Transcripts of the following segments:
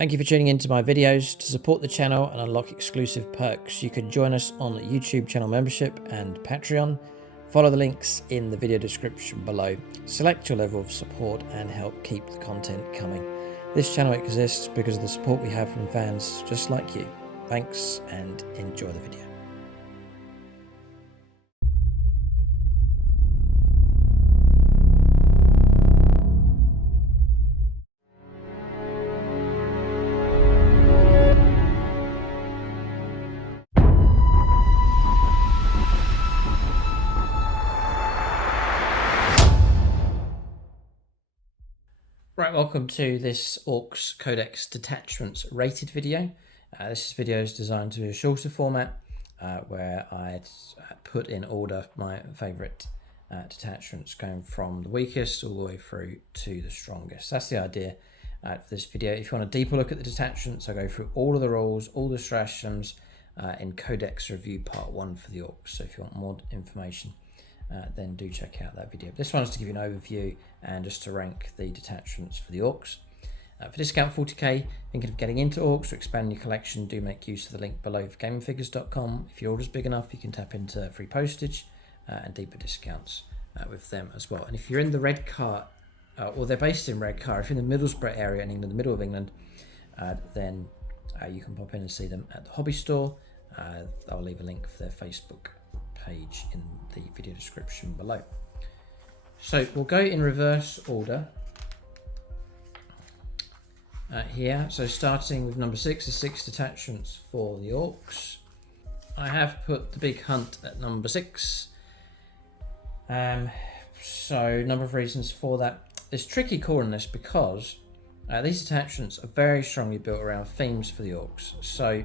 Thank you for tuning into my videos. To support the channel and unlock exclusive perks, you can join us on YouTube channel membership and Patreon. Follow the links in the video description below. Select your level of support and help keep the content coming. This channel exists because of the support we have from fans just like you. Thanks and enjoy the video. Right, welcome to this Orks Codex Detachments rated video. This video is designed to be a shorter format where I put in order my favourite detachments going from the weakest all the way through to the strongest. That's the idea for this video. If you want a deeper look at the detachments, I go through all of the rules, all the stratagems in Codex Review Part 1 for the Orks. So if you want more information, then do check out that video. This one's to give you an overview and just to rank the detachments for the Orks. For discount 40k, thinking of getting into Orks or expanding your collection, do make use of the link below for gamingfigures.com. If your order's big enough, you can tap into free postage and deeper discounts with them as well. And if you're in the Red Car, or they're based in Red Car, if you're in the Middlesbrough area in England, the middle of England, then you can pop in and see them at the hobby store. I'll leave a link for their Facebook page in the video description below. So we'll go in reverse order here. So starting with number 6, the 6 detachments for the Orks. I have put the big hunt at number 6. So number of reasons for that. It's tricky calling this because these detachments are very strongly built around themes for the Orks. So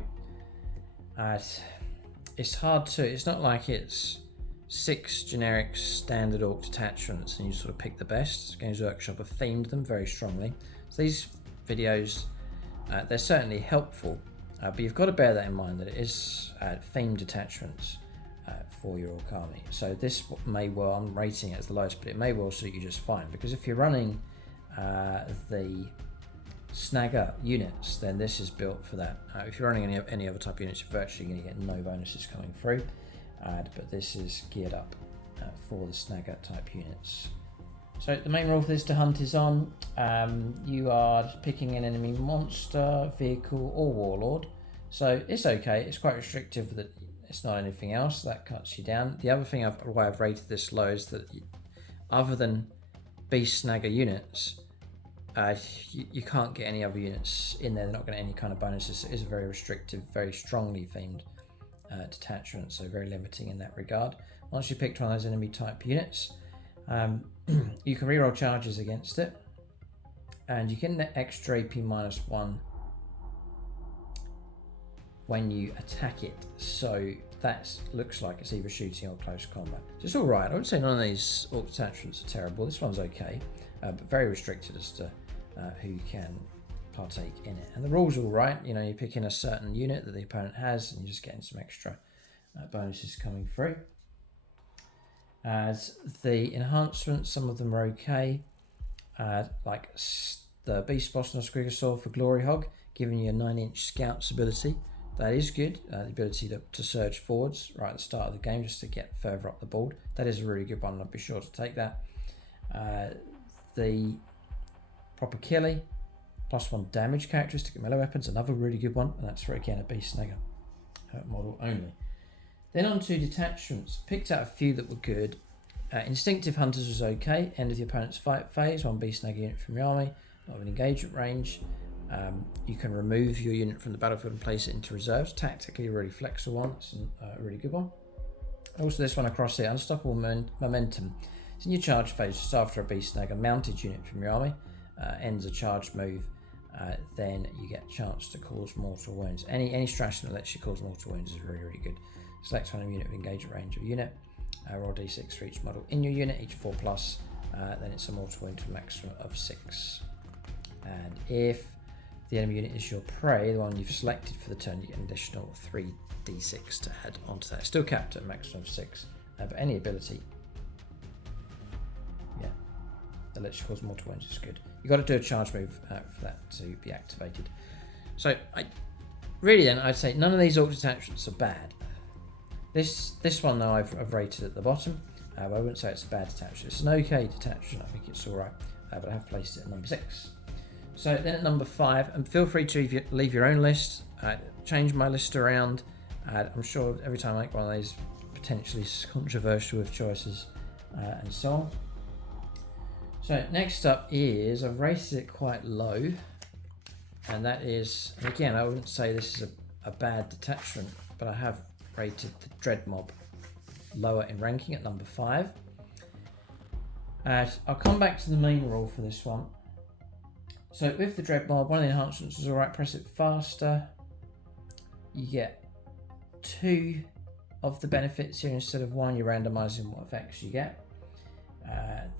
it's hard to, it's not like it's 6 generic standard Ork detachments and you sort of pick the best. Games Workshop have themed them very strongly. So these videos, they're certainly helpful, but you've got to bear that in mind that it is themed detachments for your Ork army. So this may well, I'm rating it as the lowest, but it may well suit you just fine, because if you're running the snagger units, then this is built for that. If you're running any other type of units, you're virtually going to get no bonuses coming through, but this is geared up for the snagger type units. So the main rule for this to hunt is on. You are picking an enemy monster, vehicle or warlord, so it's okay. It's quite restrictive that it's not anything else that cuts you down. The other thing why I've rated this low is that other than beast snagger units, you can't get any other units in there. They're not going to get any kind of bonuses. So it is a very restrictive, very strongly themed detachment, so very limiting in that regard. Once you picked one of those enemy type units, you can reroll charges against it, and you get an extra AP -1 when you attack it. So that looks like it's either shooting or close combat. So it's all right. I would say none of these Ork detachments are terrible. This one's okay, but very restricted as to who can partake in it. And the rules are all right. You know, you pick in a certain unit that the opponent has, and you're just getting some extra bonuses coming through. As the enhancements, some of them are okay, like the Beast Boss and Skrigosaur for Glory Hog, giving you a 9-inch Scout's ability. That is good, the ability to surge forwards right at the start of the game just to get further up the board. That is a really good one, I'll be sure to take that. The Proper Killy, +1 damage characteristic of melee weapons, another really good one, and that's for again a Beast Snagger model only. Then on to detachments. Picked out a few that were good. Instinctive Hunters was okay. End of the opponent's fight phase, 1 Beast Snagger unit from your army, not of an engagement range. You can remove your unit from the battlefield and place it into reserves. Tactically a really flexible one. It's a really good one. Also this one across here, Unstoppable Momentum. It's in your charge phase just after a Beast Snagger mounted unit from your army ends a charge move. Then you get a chance to cause mortal wounds. Any stratagem that lets you cause mortal wounds is really, really good. Select one unit with engagement range of unit. Roll d6 for each model in your unit, each 4+. Then it's a mortal wound to a maximum of 6. And if the enemy unit is your prey, the one you've selected for the turn, you get an additional 3d6 to add onto that. Still capped at a maximum of 6. But any ability, that lets you cause mortal wounds is good. You've got to do a charge move for that to be activated. So really then I'd say none of these Orks Detachments are bad. This one though I've rated at the bottom, but I wouldn't say it's a bad detachment. It's an okay detachment, I think it's alright, but I have placed it at number 6. So then at number 5, and feel free to leave your own list, change my list around. I'm sure every time I make one of these potentially controversial with choices and so on. So next up is, I've rated it quite low, and that is, and again I wouldn't say this is a bad detachment, but I have rated the Dread Mob lower in ranking at number 5. I'll come back to the main rule for this one. So with the Dread Mob, one of the enhancements is alright, press it faster. You get 2 of the benefits here instead of 1, you're randomising what effects you get.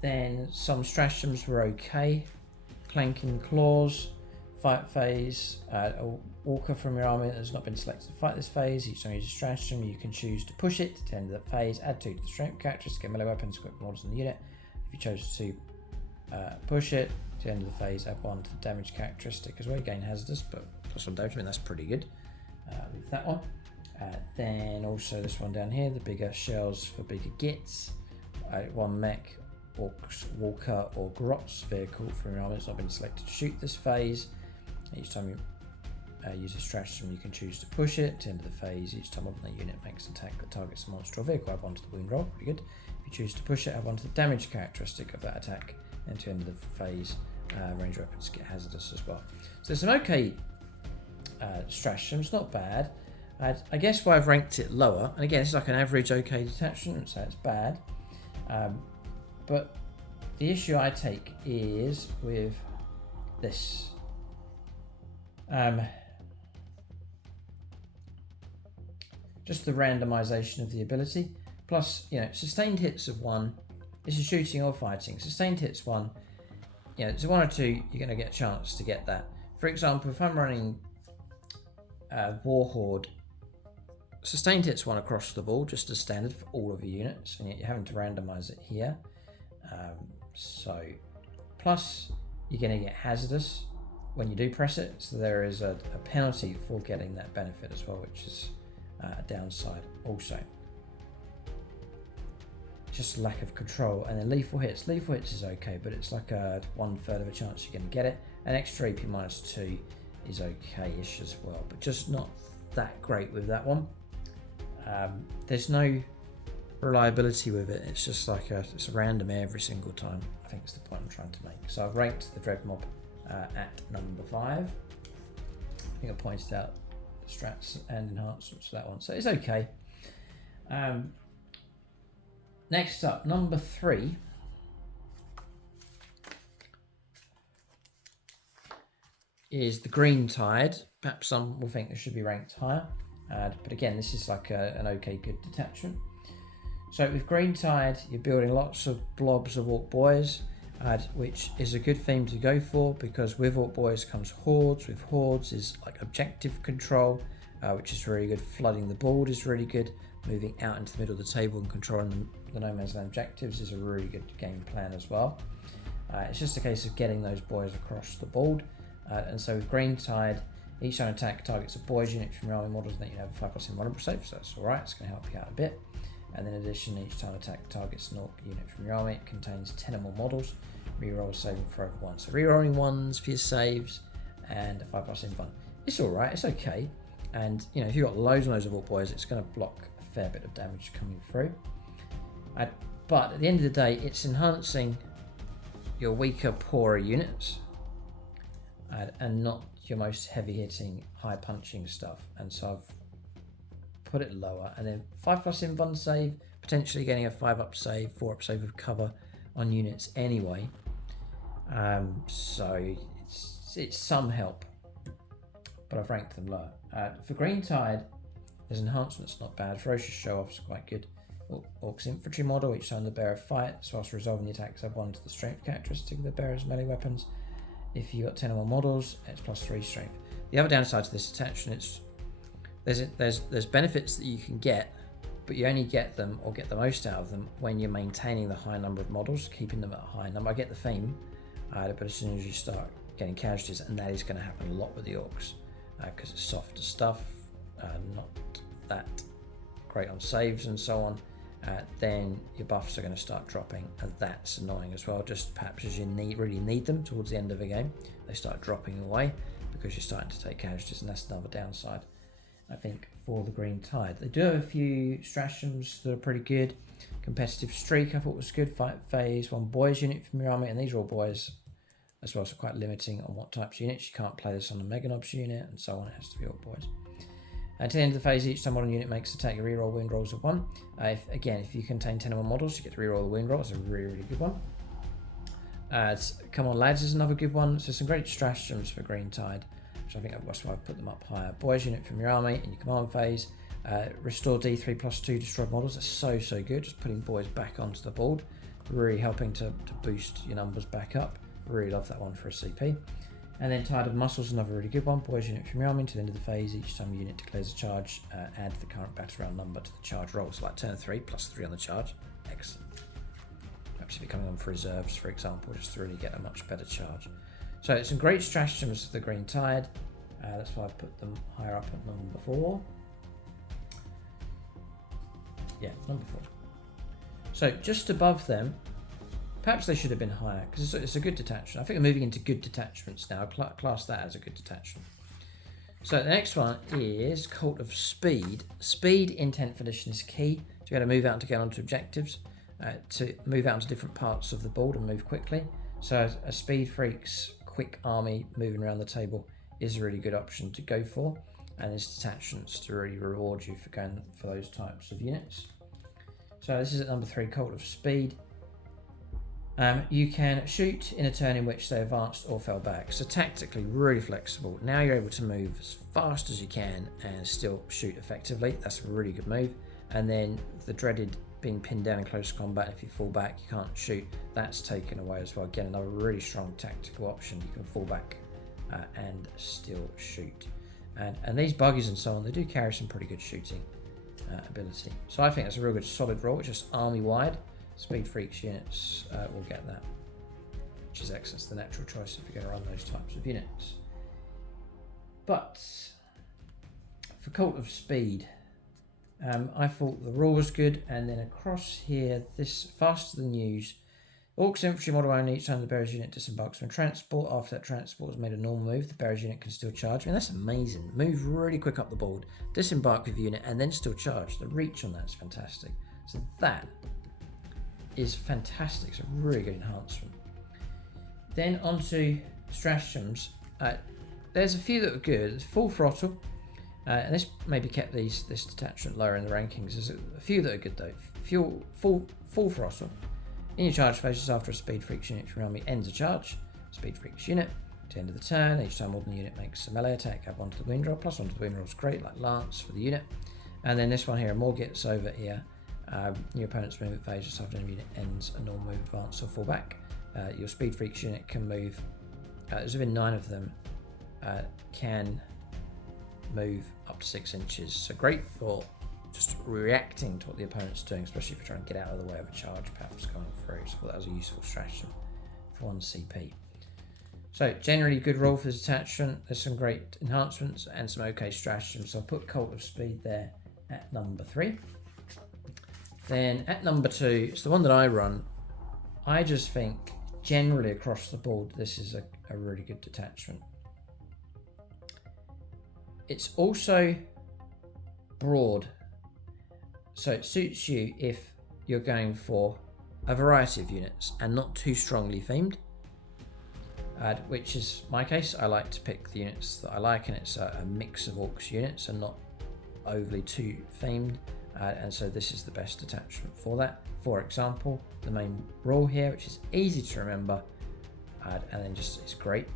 Then some stratagems were okay. Clanking Claws, fight phase, a walker from your army that has not been selected to fight this phase. Each time you use a stratagem, you can choose to push it to the end of the phase, add 2 to the strength characteristics, get melee weapons, equip models in the unit. If you chose to push it to the end of the phase, add 1 to the damage characteristic as well. You gain hazardous, but plus 1 damage, I mean that's pretty good with that one. Then also this one down here, the bigger shells for bigger gits. 1 mech, Orks, Walker or Grotz vehicle from your army that's not been selected to shoot this phase. Each time you use a stratagem, you can choose to push it to the end of the phase. Each time the unit makes an attack that targets a monster or vehicle, add 1 to the wound roll, pretty good. If you choose to push it, add 1 to the damage characteristic of that attack, and to the end of the phase, range weapons get hazardous as well. So there's some okay stratagems, not bad. I guess why I've ranked it lower, and again, it's like an average okay detachment, so it's bad. But the issue I take is with this. Just the randomization of the ability. Plus, sustained hits of 1. This is shooting or fighting. Sustained hits 1. It's a 1 or 2. You're going to get a chance to get that. For example, if I'm running War Horde, sustained hits 1 across the board, just as standard for all of your units, and yet you're having to randomize it here. Plus you're going to get hazardous when you do press it, so there is a penalty for getting that benefit as well, which is a downside also. Just lack of control. And then lethal hits is okay, but it's like a 1/3 of a chance you're going to get it. An extra AP -2 is okay-ish as well, but just not that great with that one. There's no reliability with it. It's just like it's random every single time. I think it's the point I'm trying to make. So I've ranked the Dread Mob at number 5. I think I pointed out the strats and enhancements for that one, so it's okay. Next up, number 3 is the Green Tide. Perhaps some will think this should be ranked higher, but again, this is like an okay good detachment. So with Green Tide, you're building lots of blobs of Ork boys, which is a good theme to go for, because with Ork boys comes hordes. With hordes is like objective control, which is really good. Flooding the board is really good. Moving out into the middle of the table and controlling the no man's land objectives is a really good game plan as well. It's just a case of getting those boys across the board. And so with Green Tide, each time attack targets a boys unit from your army models, and then you have a 5+ invulnerable save, so that's alright, it's going to help you out a bit. And in addition, each time attack targets an Ork unit from your army, it contains 10 or more models. Reroll saving for every 1. So rerolling 1s for your saves and a 5+ invuln. It's alright, it's okay. And if you've got loads and loads of Ork boys, it's going to block a fair bit of damage coming through. But at the end of the day, it's enhancing your weaker, poorer units and not your most heavy hitting, high punching stuff. And so I've put it lower, and then 5+ invuln save, potentially getting a 5+ save, 4+ save of cover on units anyway. So it's some help, but I've ranked them lower. For Green Tide, there's enhancements not bad. Ferocious Show Off is quite good. Orks infantry model, each time the bearer fights, whilst resolving the attacks, add 1 to the strength characteristic of the bearer's melee weapons. If you got 10 or more models, it's +3 strength. The other downside to this attachment is there's benefits that you can get, but you only get them or get the most out of them when you're maintaining the high number of models, keeping them at a high number. I get the theme, but as soon as you start getting casualties, and that is going to happen a lot with the Orks, because it's softer stuff, not that great on saves and so on. Then your buffs are going to start dropping, and that's annoying as well. Just perhaps as you really need them towards the end of the game, they start dropping away because you're starting to take casualties, and that's another downside, I think, for the Green Tide. They do have a few stratagems that are pretty good. Competitive Streak I thought was good. Fight Phase, 1 boyz unit from your army, and these are all boyz as well, so quite limiting on what types of units. You can't play this on a Meganobs unit and so on. It has to be all boyz. At the end of the phase, each time modern unit makes attack, you reroll wound rolls of 1. If you contain 10 or more models, you get to reroll the wound roll. It's a really good one. Come On Lads is another good one. So some great stratagems for Green Tide, which I think that's why I've put them up higher. Boyz unit from your army in your command phase. Restore D3+2 destroyed models. That's so good. Just putting boyz back onto the board. Really helping to boost your numbers back up. Really love that one for a CP. And then Tide of Muscles, another really good one. Boyz unit from your army until the end of the phase. Each time a unit declares a charge, add the current battle round number to the charge roll. So like turn 3, +3 on the charge. Excellent. Perhaps if you're coming on for reserves, for example, just to really get a much better charge. So it's some great stratagems for the Green Tide. That's why I put them higher up at number 4. Yeah, number 4. So just above them, perhaps they should have been higher, because it's a good detachment. I think we're moving into good detachments now. I class that as a good detachment. So the next one is Cult of Speed. Speed in 10th edition is key. So you've got to move out to get onto objectives, to move out into different parts of the board and move quickly. So a Speed Freak's quick army moving around the table is a really good option to go for. And there's detachments to really reward you for going for those types of units. So this is at number 3, Cult of Speed. You can shoot in a turn in which they advanced or fell back. So tactically, really flexible. Now you're able to move as fast as you can and still shoot effectively. That's a really good move. And then the dreaded being pinned down in close combat, if you fall back, you can't shoot. That's taken away as well. Again, another really strong tactical option. You can fall back and still shoot. And these buggies and so on, they do carry some pretty good shooting ability. So I think that's a real good solid roll, just army-wide. Speed Freaks units will get that, which is excellent. It's the natural choice if you're going to run those types of units. But for Cult of Speed, I thought the roll was good, and then across here, this faster than news. Orks infantry model only. Each time the bearers unit disembarks from transport, after that transport has made a normal move, the bearers unit can still charge. I mean, that's amazing. Move really quick up the board, disembark with unit, and then still charge. The reach on that is fantastic. So that is fantastic. It's a really good enhancement. Then onto stratagems. There's a few that are good. There's Full Throttle, and this maybe kept this detachment lower in the rankings. There's a few that are good though. Full Throttle. In your charge phases, after a Speed Freaks unit from your army ends a charge, Speed Freaks unit, at the end of the turn, each time more than the unit makes a melee attack, add 1 to the wind roll, +1 to the wind roll is great, like Lance for the unit. And then this one here, more gets over here. Your opponent's movement phase just after an unit ends a normal move, advance or fall back. Your Speed Freaks unit can move, there's within 9 of them, can move up to 6 inches. So great for just reacting to what the opponent's doing, especially if you're trying to get out of the way of a charge perhaps going through. So I thought that was a useful strategy for 1 CP. So generally good roll for this detachment. There's some great enhancements and some okay stratagems. So I'll put Cult of Speed there at number 3. Then at number 2, it's the one that I run. I just think generally across the board, this is a really good detachment. It's also broad, so it suits you if you're going for a variety of units and not too strongly themed, which is my case. I like to pick the units that I like, and it's a mix of Orks units and not overly too themed. And so this is the best detachment for that. For example, the main role here, which is easy to remember, and then just it's great.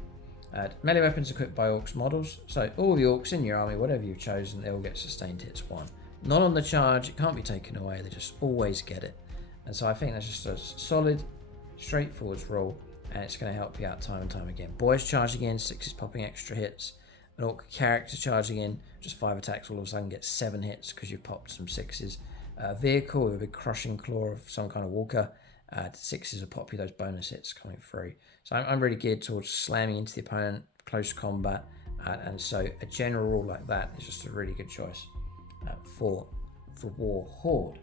Melee weapons equipped by Orks models. So all the Orks in your army, whatever you've chosen, they all get sustained hits 1. Not on the charge, it can't be taken away, they just always get it. And so I think that's just a solid, straightforward roll, and it's going to help you out time and time again. Boyz charging in, 6s popping extra hits. An Ork character charging in, just 5 attacks, all of a sudden get 7 hits because you've popped some 6s. Vehicle with a big crushing claw of some kind of walker, 6s will pop you those bonus hits coming through. So I'm really geared towards slamming into the opponent, close combat, and so a general rule like that is just a really good choice for War Horde.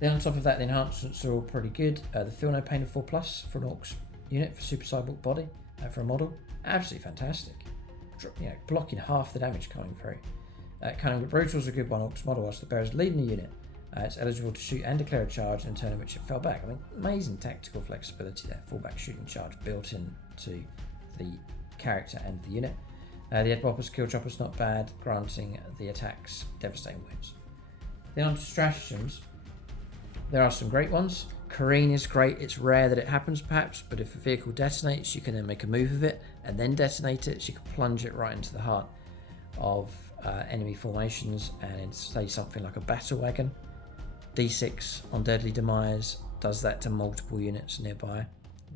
Then on top of that, the enhancements are all pretty good. The Feel No Pain of 4+ for an Orks unit for Super Cyborg body for a model, absolutely fantastic. Blocking half the damage coming through. Cunning but Brutal is a good one Orks model whilst the bearer's leading the unit. It's eligible to shoot and declare a charge in a turn in which it fell back. I mean, amazing tactical flexibility there. Fallback shooting charge built into the character and the unit. The Head Bopper's Kill Chopper's not bad, granting the attacks devastating wounds. Then on to stratagems. There are some great ones. Careen is great. It's rare that it happens perhaps, but if a vehicle detonates, you can then make a move of it and then detonate it, so you can plunge it right into the heart of enemy formations and say something like a battle wagon. D6 on Deadly Demise does that to multiple units nearby.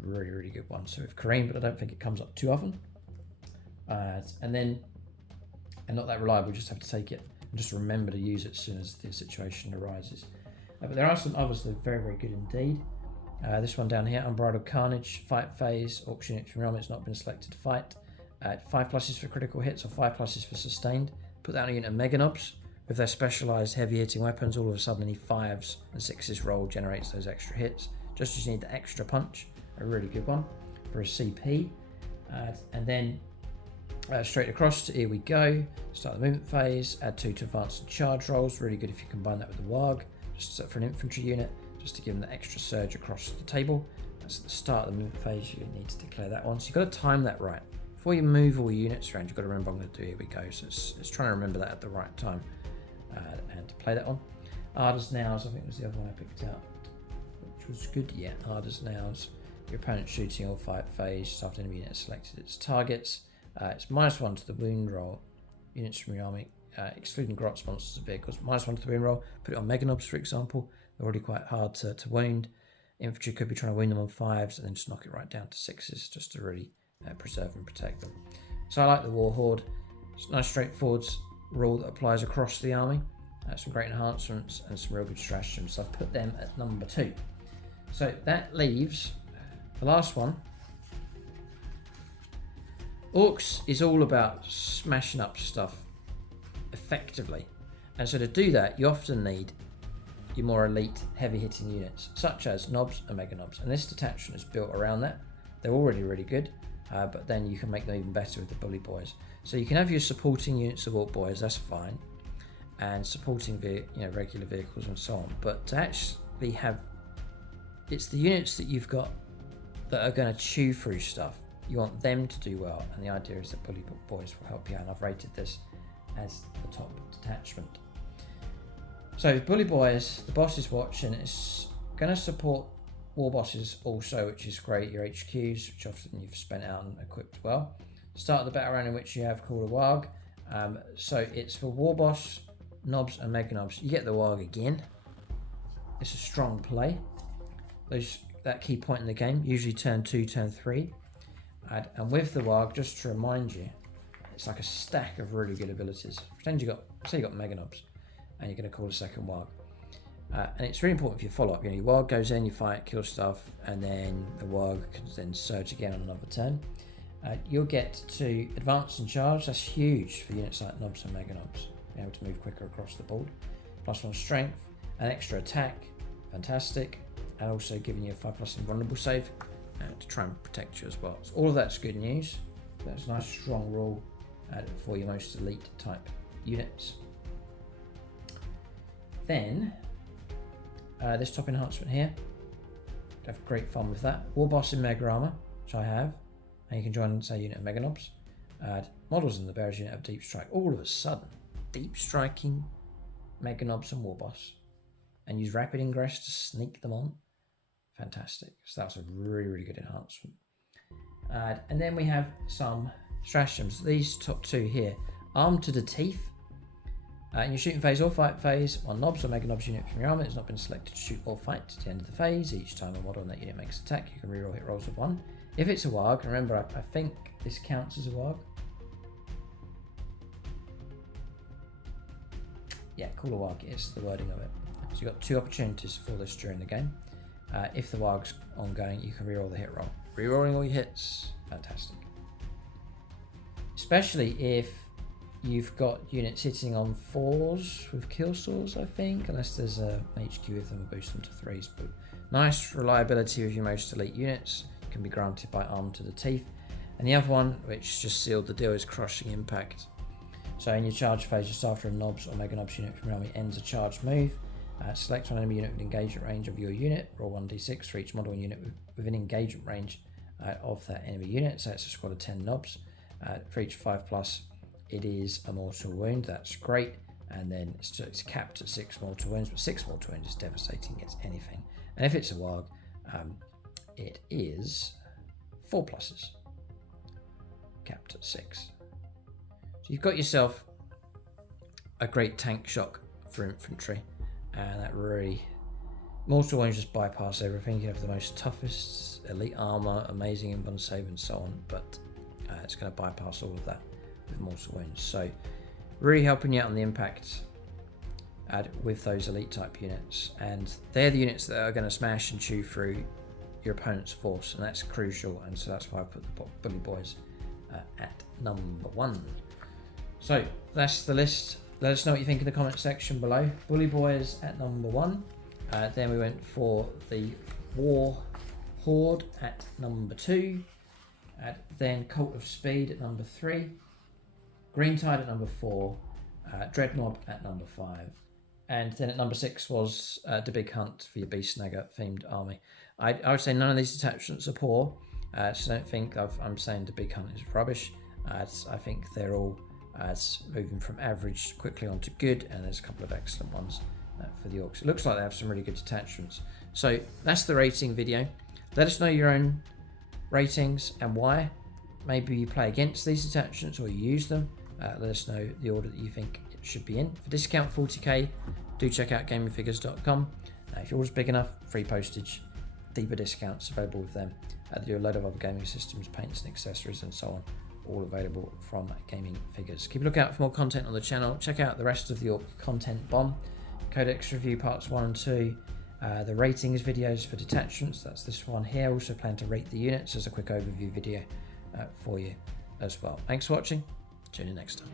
Really, really good one. So with Careen, but I don't think it comes up too often. And not that reliable, just have to take it and just remember to use it as soon as the situation arises. But there are some others that are very, very good indeed. This one down here, Unbridled Carnage, Fight Phase, Orks unit from Realm, it's not been selected to fight. 5+ for critical hits or 5+ for sustained. Put that on a unit of Meganobs. With their specialised heavy hitting weapons, all of a sudden any 5s and 6s roll generates those extra hits. Just as you need the extra punch, a really good one for a CP. And then straight across to here we go. Start the movement phase, add 2 to advance and charge rolls. Really good if you combine that with the WAAAGH, just for an infantry unit, just to give them the extra surge across the table. That's at the start of the movement phase, you need to declare that one. So you've got to time that right. Before you move all your units around, you've got to remember I'm going to do here we go. So it's trying to remember that at the right time and to play that one. Ardor's Nows, I think was the other one I picked out, which was good. Yeah, Ardor's Nows. Your opponent shooting or fight phase just after enemy unit selected its targets. It's -1 to the wound roll. Units from your army, excluding Grots, monsters and vehicles, -1 to the wound roll. Put it on Meganobs, for example. They're already quite hard to wound. Infantry could be trying to wound them on 5s and then just knock it right down to 6s just to really preserve and protect them. So I like the War Horde. It's a nice straightforward rule that applies across the army. Some great enhancements and some real good stratagems. So I've put them at number 2. So that leaves the last one. Orks is all about smashing up stuff effectively. And so to do that, you often need your more elite, heavy-hitting units, such as Nobs and Meganobs. And this detachment is built around that. They're already really good, but then you can make them even better with the bully boys. So you can have your supporting units of Ork boys, that's fine, and supporting regular vehicles and so on. But to actually have, it's the units that you've got that are going to chew through stuff. You want them to do well, and the idea is that bully boys will help you out. And I've rated this as the top detachment. So bully boys, the boss is watching. It's going to support war bosses also, which is great. Your HQs, which often you've spent out and equipped well. Start the battle round in which you have called a WAAAGH. So it's for war boss, Nobs and Meganobs. You get the WAAAGH again. It's a strong play. That key point in the game, usually turn 2, turn 3. And with the WAAAGH, just to remind you, it's like a stack of really good abilities. Pretend you got Meganobs, and you're going to call a second WAAAGH. And it's really important for your follow-up. Your WAAAGH goes in, you fight, kill stuff, and then the WAAAGH can then surge again on another turn. You'll get to advance and charge. That's huge for units like Nobs and Meganobs. Being able to move quicker across the board. +1 strength, an extra attack, fantastic, and also giving you a 5+ invulnerable save to try and protect you as well. So all of that's good news. That's a nice strong rule for your most elite type units. Then this top enhancement here, have great fun with that. War boss in Mega Armor, which I have, and you can join, say, unit of Meganobs. Models in the bearers unit of Deep Strike. All of a sudden, deep striking Meganobs and War boss, and use rapid ingress to sneak them on. Fantastic. So that's a really, really good enhancement. And then we have some stratagems. These top 2 here, armed to the teeth. In your shooting phase or fight phase, one Nobs or Meganobs unit from your army has not been selected to shoot or fight to the end of the phase. Each time a model on that unit makes an attack, you can reroll hit rolls of 1. If it's a WAAAGH, remember I think this counts as a WAAAGH. Yeah, call a WAAAGH is the wording of it. So you've got 2 opportunities for this during the game. If the WAAGH's ongoing, you can reroll the hit roll. Rerolling all your hits, fantastic. especially if you've got units hitting on 4s with kill saws, I think, unless there's a HQ with them, will boost them to 3s. But nice reliability with your most elite units, can be granted by arm to the teeth. And the other one, which just sealed the deal, is crushing impact. So in your charge phase, just after a knobs or mega knobs unit from your army ends a charge move, select one enemy unit with engagement range of your unit, roll 1d6 for each model unit within engagement range of that enemy unit. So it's a squad of 10 knobs. For each 5+, it is a mortal wound. That's great. And then it's capped at 6 mortal wounds, but 6 mortal wounds is devastating against anything. And if it's a WAAAGH, it is 4+, capped at 6. So you've got yourself a great tank shock for infantry, and that really, mortal wounds just bypass everything. You have the most toughest elite armor, amazing invuln save, and so on, but it's going to bypass all of that with mortal wounds. So really helping you out on the impact with those elite type units, and they're the units that are going to smash and chew through your opponent's force, and that's crucial. And so that's why I put the bully boys at number 1. So that's the list. Let us know what you think in the comment section below. Bully boys at number 1. Then we went for the war horde at number 2. Then Cult of Speed at number 3. Green Tide at number 4. Dreadmob at number 5. And then at number 6 was the Big Hunt for your Beast Snagger themed army. I would say none of these detachments are poor. So don't think I'm saying the Big Hunt is rubbish. I think they're all moving from average quickly on to good, and there's a couple of excellent ones for the Orks. It looks like they have some really good detachments. So that's the rating video. Let us know your own ratings and why. Maybe you play against these detachments or you use them. Let us know the order that you think it should be in. For discount 40k, do check out gamingfigures.com. If your order's big enough, free postage, deeper discounts available with them. They do a load of other gaming systems, paints and accessories and so on, all available from Gaming Figures. Keep a lookout for more content on the channel. Check out the rest of the Orks Content Bomb, Codex review parts 1 and 2, the ratings videos for detachments, that's this one here. Also plan to rate the units as a quick overview video for you as well. Thanks for watching. Tune in next time.